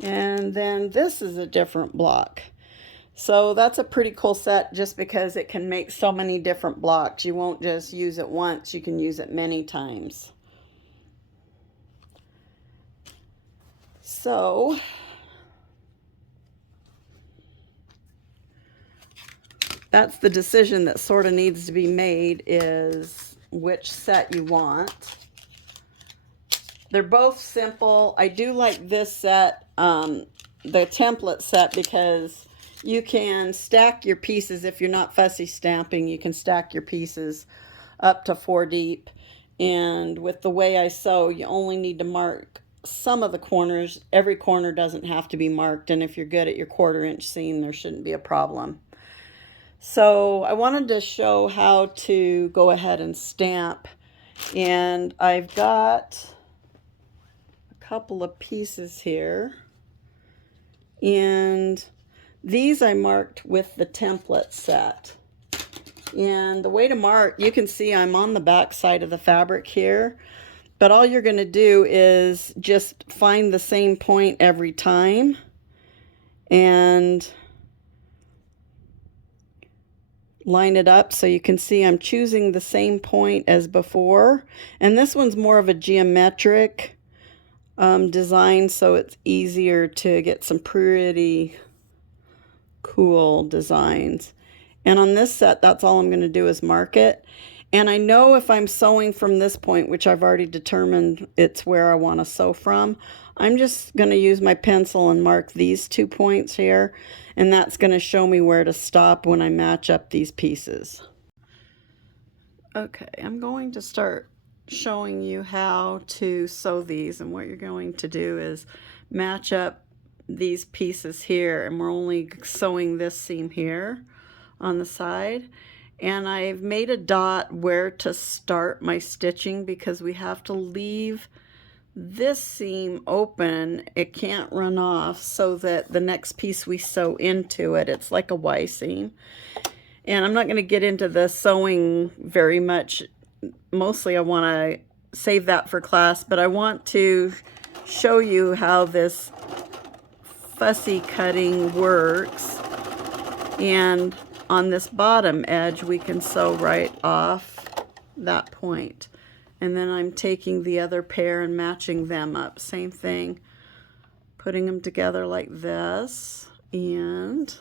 And then this is a different block. So that's a pretty cool set just because it can make so many different blocks. You won't just use it once, you can use it many times. So that's the decision that sort of needs to be made, is which set you want. They're both simple. I do like this set, the template set, because you can stack your pieces. If you're not fussy stamping, you can stack your pieces up to 4 deep. And with the way I sew, you only need to mark some of the corners. Every corner doesn't have to be marked, and if you're good at your 1/4 inch seam, there shouldn't be a problem. So I wanted to show how to go ahead and stamp, and I've got a couple of pieces here, and these I marked with the template set. And the way to mark, you can see I'm on the back side of the fabric here, but all you're going to do is just find the same point every time and line it up so you can see I'm choosing the same point as before. And this one's more of a geometric design, so it's easier to get some pretty cool designs. And on this set, that's all I'm going to do is mark it. And I know if I'm sewing from this point, which I've already determined it's where I want to sew from, I'm just going to use my pencil and mark these 2 points here, and that's going to show me where to stop when I match up these pieces. Okay, I'm going to start showing you how to sew these, and what you're going to do is match up these pieces here, and we're only sewing this seam here on the side. And I've made a dot where to start my stitching because we have to leave this seam open. It can't run off, so that the next piece we sew into it, it's like a Y seam. And I'm not going to get into the sewing very much. Mostly I want to save that for class, but I want to show you how this fussy cutting works. And on this bottom edge, we can sew right off that point. And then I'm taking the other pair and matching them up. Same thing, putting them together like this and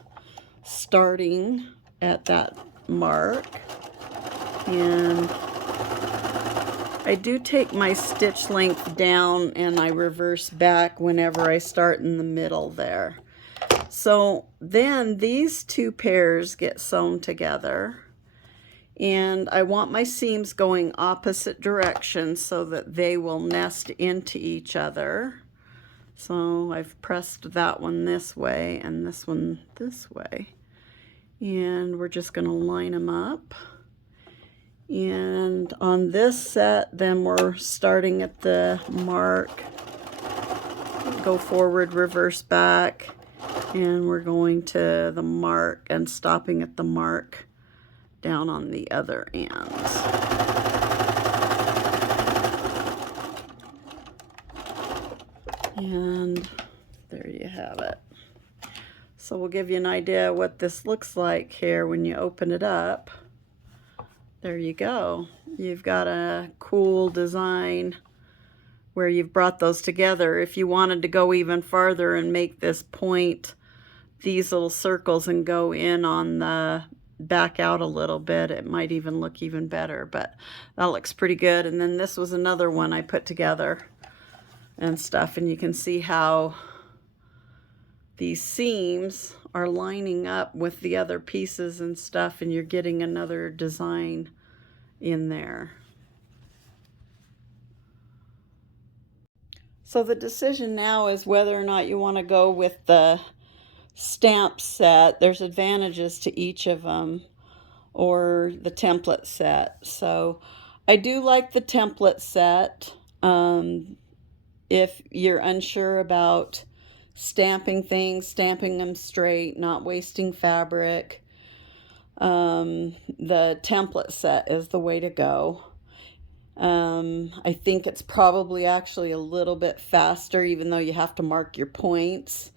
starting at that mark. And I do take my stitch length down and I reverse back whenever I start in the middle there. So then these 2 pairs get sewn together, and I want my seams going opposite directions so that they will nest into each other. So I've pressed that one this way and this one this way, and we're just going to line them up. And on this set, then we're starting at the mark, go forward, reverse back, and we're going to the mark and stopping at the mark down on the other end. And there you have it. So we'll give you an idea what this looks like here when you open it up. There you go. You've got a cool design where you've brought those together. If you wanted to go even farther and make this point, these little circles, and go in on the back out a little bit, it might even look even better, but that looks pretty good. And then this was another one I put together and stuff, and you can see how these seams are lining up with the other pieces and stuff, and you're getting another design in there. So the decision now is whether or not you want to go with the stamp set. There's advantages to each of them, or the template set. So I do like the template set. If you're unsure about stamping things, stamping them straight, not wasting fabric, the template set is the way to go. I think it's probably actually a little bit faster, even though you have to mark your points.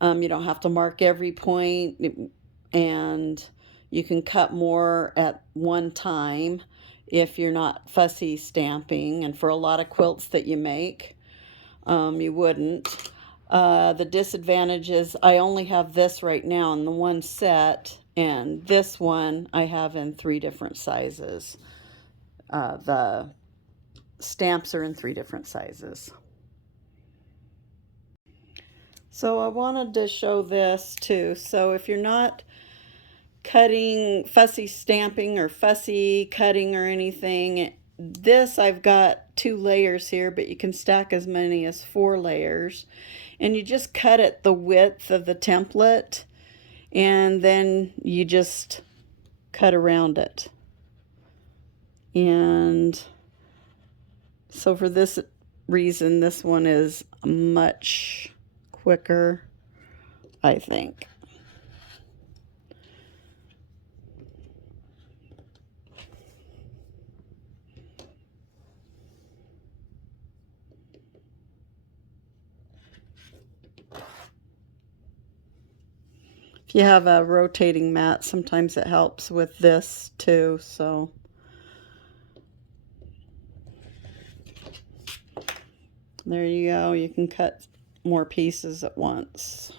You don't have to mark every point, and you can cut more at one time if you're not fussy stamping. And for a lot of quilts that you make, you wouldn't. The disadvantage is I only have this right now in the one set, and this one I have in 3 different sizes. The stamps are in 3 different sizes. So I wanted to show this too. So if you're not cutting, fussy stamping or fussy cutting or anything, this I've got 2 layers here, but you can stack as many as 4 layers. And you just cut it the width of the template, and then you just cut around it. And so for this reason, this one is much quicker, I think. If you have a rotating mat, sometimes it helps with this too, so. There you go, you can cut more pieces at once.